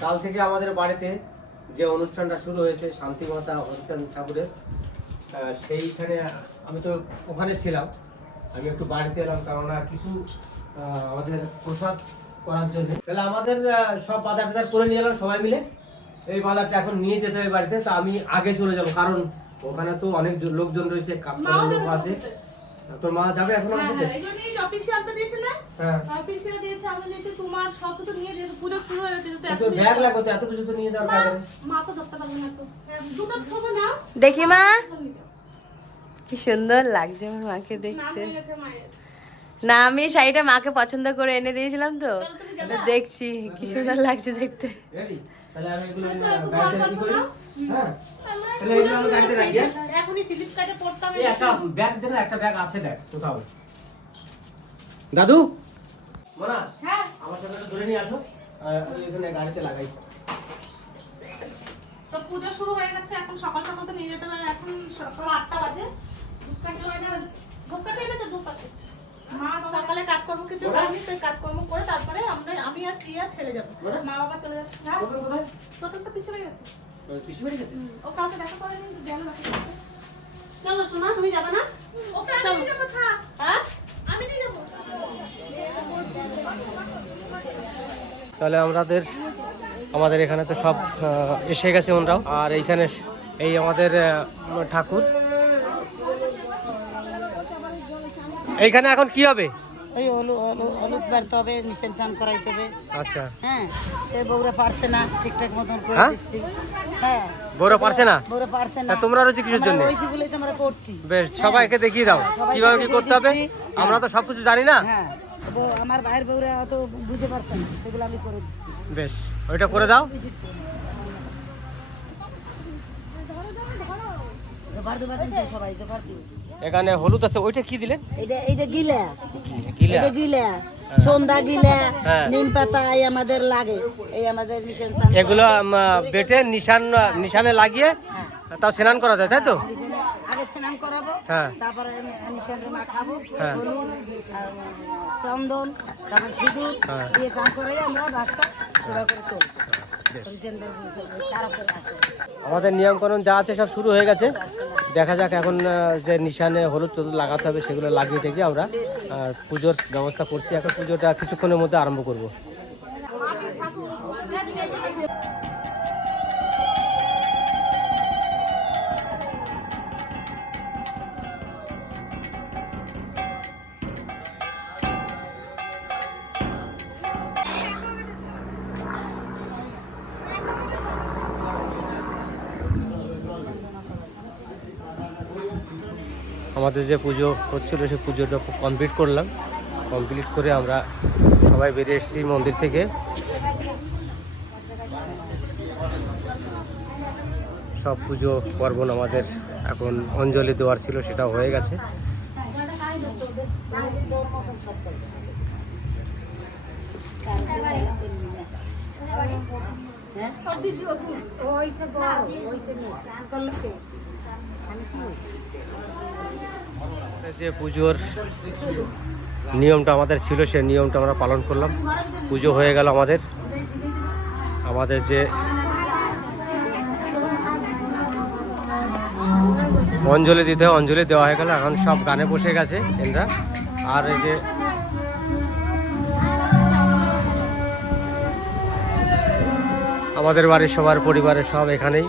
কাল থেকে আমাদের বাড়িতে যে অনুষ্ঠানটা শুরু হয়েছে শান্তিমাতা হচ্ছেন ঠাকুরের সেইখানে আমি তো ওখানে ছিলাম। আমি একটু বাড়িতে এলাম কেননা কিছু আমাদের প্রসাদ করার জন্য। তাহলে আমাদের সব বাজার টাজার করে নিয়ে এলাম সবাই মিলে। এই বাজারটা এখন নিয়ে যেতে হবে বাড়িতে তো আমি আগে চলে যাব কারণ ওখানে তো অনেক জন- লোকজন রয়েছে লোক আছে। তোর মা যাবে এখন হ্যাঁ, আমাদের হ্যাঁ, এই জন্যই অফিসিয়ালটা দিয়েছিলে? হ্যাঁ। অফিসিয়াল দিয়েছে, আমরা দিয়েছি, তোমার সব তো নিয়ে দিয়েছে, পুজো শুরু হয়ে গেছে, তো এখনই- ব্যাগ লাগবে তো এত কিছু তো নিয়ে যাওয়ার মা, মা তো ধরতে পারবে না তো। দুটো থবো না, দেখি মা। কি সুন্দর লাগছে আমার মাকে দেখতে। হয়ে। না আমি শাড়িটা মাকে পছন্দ করে এনে দিয়েছিলাম তো। দেখছি কি সুন্দর লাগছে দেখতে। তাহলে আমি এগুলো আচ্ছা, গাড়িতে বার করি হ্যাঁ তাহলে এগুলো আমি গাড়িতে রাখি হ্যাঁ? এখনই স্লিপ কাটে পড়তে হবে। এই একটা ব্যাগ দে না একটা ব্যাগ আছে দেখ কোথাও দাদু মোনা হ্যাঁ, আমার সাথে একটু ধরে নিয়ে আসো আর এখানে গাড়িতে লাগাই তো পুজো শুরু হয়ে গেছে, এখন সকাল সকাল তো নিয়ে যেতে হবে, এখন সকাল আটটা বাজে। ধূপকাঠি হয় না, ধূপকাঠি এনেছে, ধূপকাঠি। মা সকালে কাজকর্ম কিছু? করেনি, তো কাজকর্ম করে তারপরে আমরা আমি আর প্রিয়া ছেলে যাব। মা বাবা চলে যাচ্ছে। হ্যাঁ। প্রথমটা পিছনে গেছে। ওই গেছে? ও কাউকে দেখা করেনি গেল চলো শোনা তুমি যাবে না? ওকে আমি যাব থাক। হ্যাঁ? আমি নিয়ে যাব। তাহলে আমাদের আমাদের এখানে তো সব এসে গেছে ওনরাও। আর এইখানে এই আমাদের ঠাকুর। এইখানে এখন কি হবে? ওই হলু হলু হলুদ বাড়তে হবে নিশান চান করাইতে হবে। আচ্ছা। হ্যাঁ সে বউরা পারছে না ঠিকঠাক মতন করে হ্যাঁ? দিচ্ছি। হ্যাঁ। বড় পারছে না? বউরা পারছে না। তোমরা রয়েছে কিসের জন্য? ওইছি বলেই তো আমরা করছি। বেশ সবাইকে দেখিয়ে দাও কীভাবে কি করতে হবে। আমরা তো সবকিছু জানি না। হ্যাঁ। আমার ভাইয়ের বউরা অত বুঝতে পারছে না সেগুলো আমি করে দিচ্ছি। বেশ ওইটা করে দাও দুবার দুবার দিতে সবাই দুবার দিও এখানে হলুদ আছে ওইটা কি দিলেন? এইটা এইটা গিলা। গিলা। এটা গিলা। সন্ধ্যা গিলা হ্যাঁ। নিম পাতা এই আমাদের লাগে। এই আমাদের নিশান এগুলো বেটে নিশান নিশানে লাগিয়ে তাও স্নান করা যায় তাই তো? আগে স্নান করাবো হ্যাঁ। তারপরে নিশানরে মাখাবো হ্যাঁ। হলুদ চন্দন তারপর সিঁদুর হ্যাঁ। দিয়ে করে আমরা বাসটা করে তুলবো আমাদের নিয়মকানুন যা আছে সব শুরু হয়ে গেছে। দেখা যাক এখন যে নিশানে হলুদ টলুদ লাগাতে হবে সেগুলো লাগিয়ে থেকে আমরা। পুজোর ব্যবস্থা করছি। এখন পুজোটা কিছুক্ষণের মধ্যে আরম্ভ করব। আমাদের যে পুজো হচ্ছিল, সেই পুজোটা কমপ্লিট করলাম। কমপ্লিট করে আমরা সবাই বেরিয়ে এসেছি মন্দির থেকে। সব পুজো পার্বণ আমাদের এখন অঞ্জলি দেওয়ার ছিল সেটা হয়ে গেছে। যে পুজোর নিয়মটা আমাদের ছিল সে নিয়মটা আমরা পালন করলাম। পুজো হয়ে গেল আমাদের। আমাদের যে অঞ্জলি দিতে হয়, অঞ্জলি দেওয়া হয়ে গেল। এখন সব গানে বসে গেছে এনরা। আর এই যে আমাদের বাড়ির সবার পরিবারের সব এখানেই।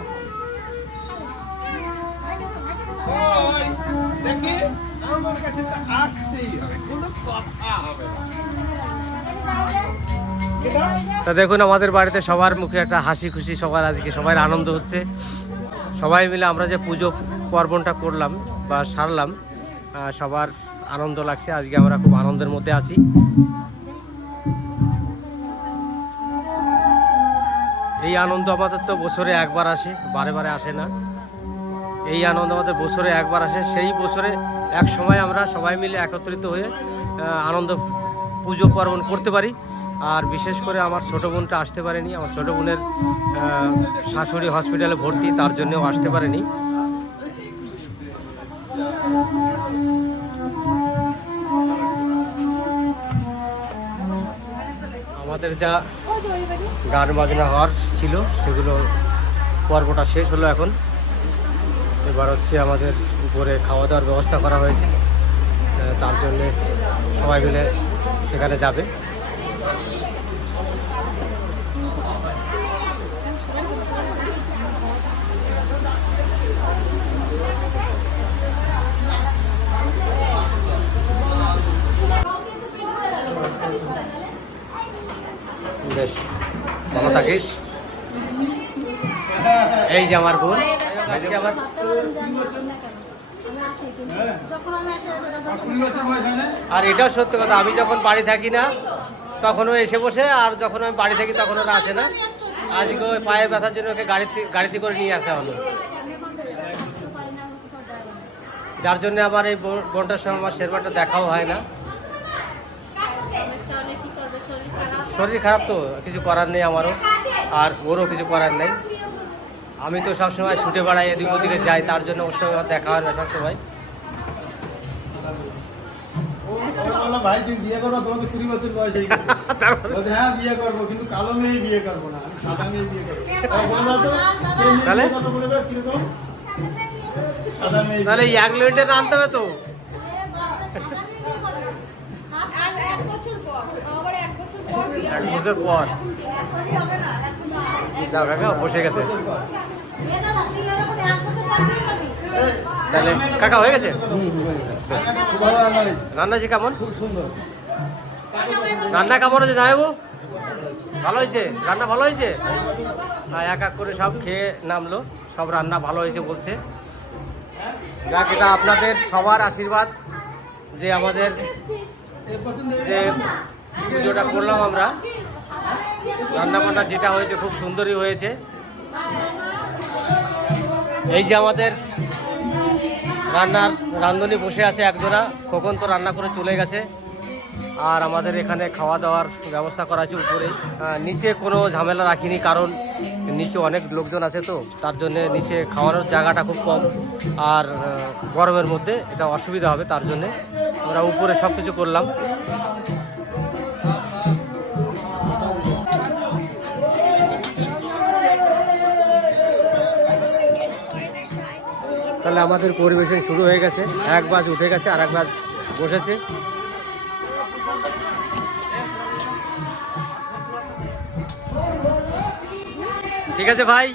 তা দেখুন, আমাদের বাড়িতে সবার মুখে একটা হাসি খুশি, সবার আজকে সবার আনন্দ হচ্ছে। সবাই মিলে আমরা যে পুজো পার্বণটা করলাম বা সারলাম সবার আনন্দ লাগছে। আজকে আমরা খুব আনন্দের মধ্যে আছি। এই আনন্দ আমাদের তো বছরে একবার আসে, বারে বারে আসে না। এই আনন্দ আমাদের বছরে একবার আসে। সেই বছরে এক সময় আমরা সবাই মিলে একত্রিত হয়ে আনন্দ পুজো পার্বণ করতে পারি। আর বিশেষ করে আমার ছোটো বোনটা আসতে পারেনি। আমার ছোটো বোনের শাশুড়ি হসপিটালে ভর্তি, তার জন্যও আসতে পারেনি। আমাদের যা গান বাজনা হওয়ার ছিল, সেগুলো পর্বটা শেষ হলো এখন। এবার হচ্ছে আমাদের উপরে খাওয়া দাওয়ার ব্যবস্থা করা হয়েছে। তার জন্যে সবাই মিলে সেখানে যাবে। বেশ ভালো থাকিস। এই যে আমার বোন। আজকে আমার কুড়ি বছর বয়স হয় না আর এটাও সত্য কথা আমি যখন বাড়ি থাকি না তখনও এসে বসে আর যখন আমি বাড়ি থাকি তখন ওরা আসে না। আজকে ওই পায়ে ব্যথার জন্য ওকে গাড়িতে গাড়িতে করে নিয়ে আসা হলো। যার জন্য আমার এই বোন- বোনটার সঙ্গে আমার শেরবাটা দেখাও হয় না। শরীর খারাপ তো কিছু করার নেই আমারও আর ওরও কিছু করার নেই। আমি তো সবসময় ছুটে বেড়াই এদিক ওদিকে যাই তার জন্য ওর সঙ্গে আমার দেখা হয় না সবসময়। ভাই তুমি বিয়ে করো তোমার তো কুড়ি বছর বয়স হয়ে গেছে। হ্যাঁ বিয়ে করব কিন্তু কালো মেয়ে বিয়ে করব না সাদা মেয়ে বিয়ে করব। তাও বলে দাও তো, কে মেয়ে তাহলে? বলে দাও, কীরকম? সাদা মেয়ে তাহলে বিয়ে এক লিটার আনতে হবে তো। এক বছর পর। আবার এক পর বসে গেছে। তাহলে কাকা হয়ে গেছে? রান্না যে কেমন? খুব সুন্দর রান্না কেমন হয়েছে জানাব ভালো হয়েছে? রান্না ভালো হয়েছে? হ্যাঁ এক এক করে সব খেয়ে নামলো। সব রান্না ভালো হয়েছে বলছে। যাক, এটা আপনাদের সবার আশীর্বাদ যে আমাদের যে পুজোটা করলাম আমরা। রান্না বান্না যেটা হয়েছে, খুব সুন্দরই হয়েছে। এই যে আমাদের রান্নার রান্ধনি বসে আছে একজোড়া কখন তো রান্না করে চলে গেছে। আর আমাদের এখানে খাওয়া দাওয়ার ব্যবস্থা করা আছে উপরে। নিচে কোনো ঝামেলা রাখিনি, কারণ নিচে অনেক লোকজন আছে তো, তার জন্য নিচে খাওয়ানোর জায়গাটা খুব কম। আর গরমের মধ্যে এটা অসুবিধা হবে তার জন্যে। আমরা উপরে সব কিছু করলাম। তাহলে আমাদের পরিবেশন শুরু হয়ে গেছে। এক বাস উঠে গেছে আর এক বাজ বসেছে। ঠিক আছে ভাই।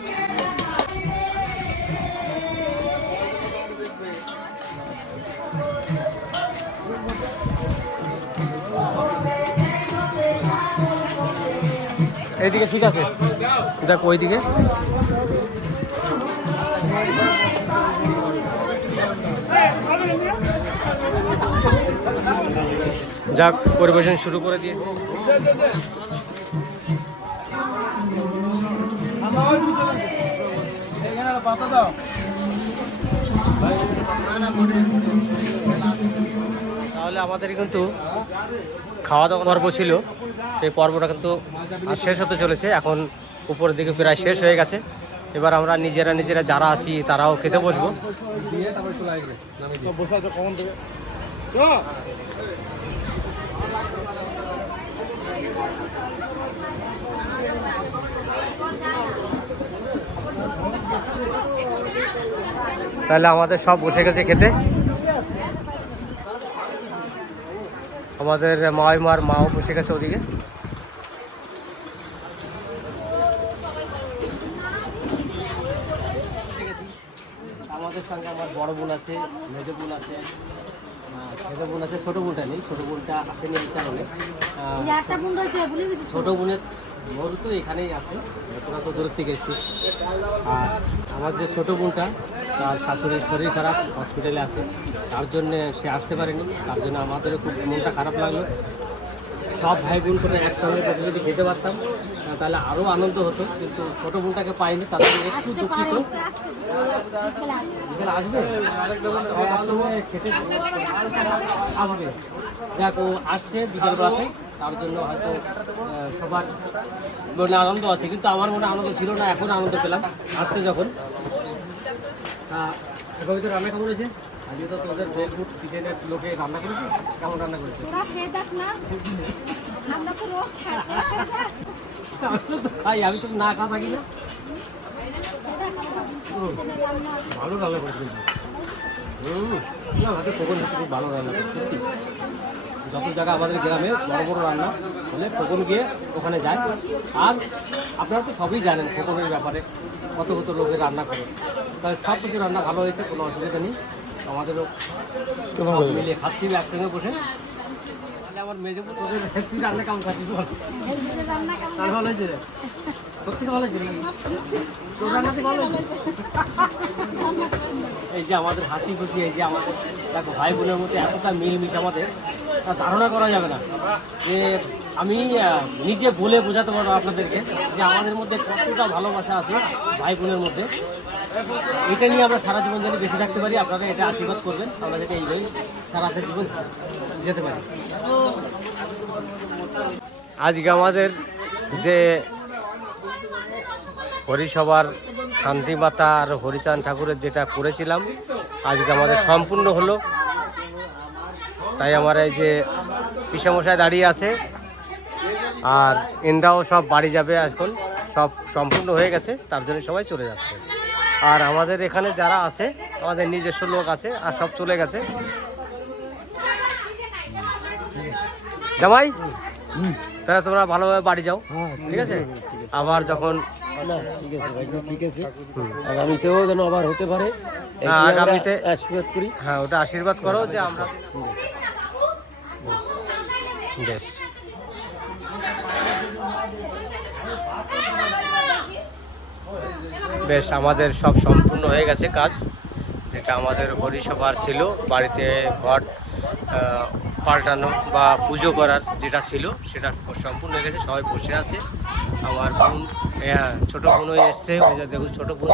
এইদিকে ঠিক আছে। দেখ ওইদিকে। যাক পরিবেশন শুরু করে দিয়েছে। তাহলে আমাদের কিন্তু খাওয়া দাওয়া পর্ব ছিল। এই পর্বটা কিন্তু আর শেষ হতে চলেছে। এখন উপরের দিকে প্রায় শেষ হয়ে গেছে। এবার আমরা নিজেরা নিজেরা যারা আছি তারাও খেতে বসবো। তাহলে আমাদের সব বসে গেছে খেতে। আমাদের মাইমার মাও বসে গেছে ওদিকে। আমাদের সঙ্গে আমার বড় বোন আছে, মেজ বোন আছে। মেজ বোন আছে ছোটো বোনটা নেই ছোটো বোনটা আসেনি এই কারণে। ছোট বোনের মোর তো এখানেই আছে তোরা তো দূরের থেকে এসেছিস আর আমার যে ছোট বোনটা তার শাশুড়ির শরীর খারাপ হসপিটালে আছে। তার জন্য সে আসতে পারেনি তার জন্য আমাদেরও খুব মনটা খারাপ লাগল। সব ভাই বোন করে একসঙ্গে যদি খেতে পারতাম তাহলে আরও আনন্দ হতো কিন্তু ছোট বোনটাকে পাইনি জন্য একটু দুঃখিত। বিকেলে আসবে। খেতে আসবে? যাক ও আসছে বিকেল রাতে তার জন্য হয়তো সবার মনে আনন্দ আছে কিন্তু আমার মনে আনন্দ ছিল না এখন আনন্দ পেলাম। আসছে যখন। এভাবে তো রান্না কেমন হয়েছে? আজকে তো তোদের রেল কিচেনের লোকে রান্না করেছে। কেমন রান্না করেছে? আমি তো খাই আমি তো না খাওয়া থাকি না। হুম, ভালো রান্না করে কিন্তু। হুম না হাতে খোকন হচ্ছে খুব ভালো রান্না সত্যি। যত জায়গা আমাদের গ্রামে বড় বড় রান্না হলে খোকন গিয়ে ওখানে যায়। আর আপনারা তো সবই জানেন খোকনের ব্যাপারে কত কত লোকের রান্না করে। তাই সব কিছু রান্না ভালো হয়েছে কোনো অসুবিধা নেই। আমাদেরও মিলিয়ে খাচ্ছি একসঙ্গে বসে। আমার মেজে তুই রান্না কেমন খাচ্ছিস বল। ভালো হয়েছে রে। সত্যি ভালো হয়েছে তোর রান্নাতে ভালো হয়েছে? এই যে আমাদের হাসি খুশি, এই যে আমাদের, দেখো ভাই বোনের মধ্যে এতটা মিলমিশ আমাদের ধারণা করা যাবে না। যে আমি নিজে বলে বোঝাতে পারব আপনাদেরকে যে আমাদের মধ্যে কতটা ভালোবাসা আছে ভাই বোনের মধ্যে। এটা নিয়ে আমরা সারা জীবন যেন বেঁচে থাকতে পারি, আপনারা এটা আশীর্বাদ করবেন। আমরা যাতে এইভাবেই সারা জীবন যেতে পারি। আজকে আমাদের যে হরিসভার শান্তিমাতা আর হরিচাঁদ ঠাকুরের যেটা করেছিলাম, আজকে আমাদের সম্পূর্ণ হলো। তাই আমার এই যে পিসামশাই দাঁড়িয়ে আছে, আর ইন্দ্রাও সব বাড়ি যাবে এখন, সব সম্পূর্ণ হয়ে গেছে, তার জন্য সবাই চলে যাচ্ছে। আর আমাদের এখানে যারা আছে, আমাদের নিজস্ব লোক আছে, আর সব চলে গেছে। জামাই? তাহলে তোমরা ভালোভাবে বাড়ি যাও ঠিক আছে? আবার যখন ঠিক আছে ভাই ঠিক আছে। আগামীতেও যেন আবার হতে পারে হ্যাঁ, আগামীতে আশীর্বাদ করি। হ্যাঁ ওটা আশীর্বাদ করো যে আমরা বেশ। বেশ আমাদের সব সম্পূর্ণ হয়ে গেছে কাজ যেটা আমাদের হরিসভার ছিল বাড়িতে ঘট পাল্টানো বা পুজো করার যেটা ছিল সেটা সম্পূর্ণ হয়ে গেছে সবাই বসে আছে। আমার বোন হ্যাঁ ছোটো বোনও এসছে ওই যে দেখুন ছোটো বোন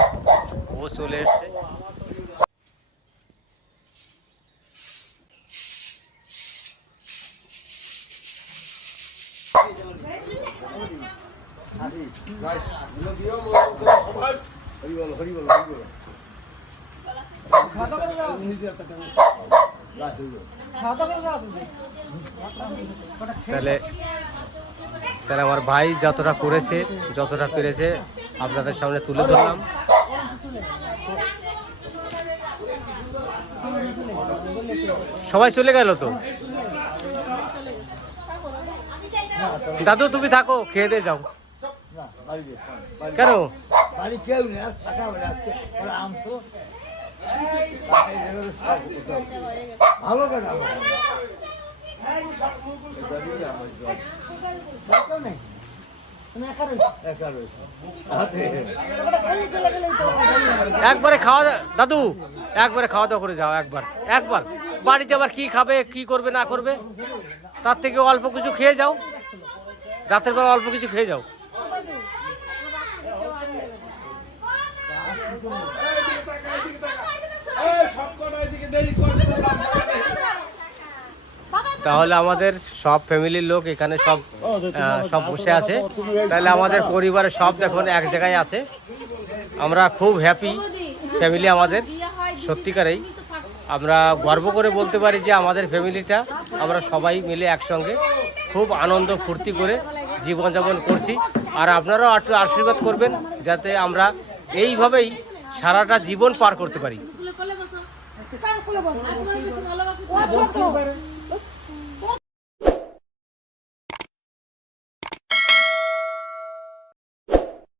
ও চলে এসছে। তাহলে তাহলে আমার ভাই যতটা করেছে, যতটা পেরেছে, আপনাদের সামনে তুলে ধরলাম। সবাই চলে গেল তো? দাদু, তুমি থাকো, খেয়ে দিয়ে যাও। কেন? একবারে খাওয়া দাদু, একবারে খাওয়া দাওয়া করে যাও, একবার একবার। বাড়িতে আবার কি খাবে, কি করবে, না করবে? তার থেকে অল্প কিছু খেয়ে যাও। রাতের বেলা অল্প কিছু খেয়ে যাও। তাহলে আমাদের সব ফ্যামিলির লোক এখানে সব সব বসে আছে। তাহলে আমাদের পরিবারের সব দেখুন এক জায়গায় আছে। আমরা খুব হ্যাপি ফ্যামিলি আমাদের সত্যিকারেই। আমরা গর্ব করে বলতে পারি যে আমাদের ফ্যামিলিটা আমরা সবাই মিলে একসঙ্গে খুব আনন্দ ফুর্তি করে জীবনযাপন করছি। আর আপনারাও একটু আশীর্বাদ করবেন যাতে আমরা এইভাবেই সারাটা জীবন পার করতে পারি। কুলে কোলে বসো কার?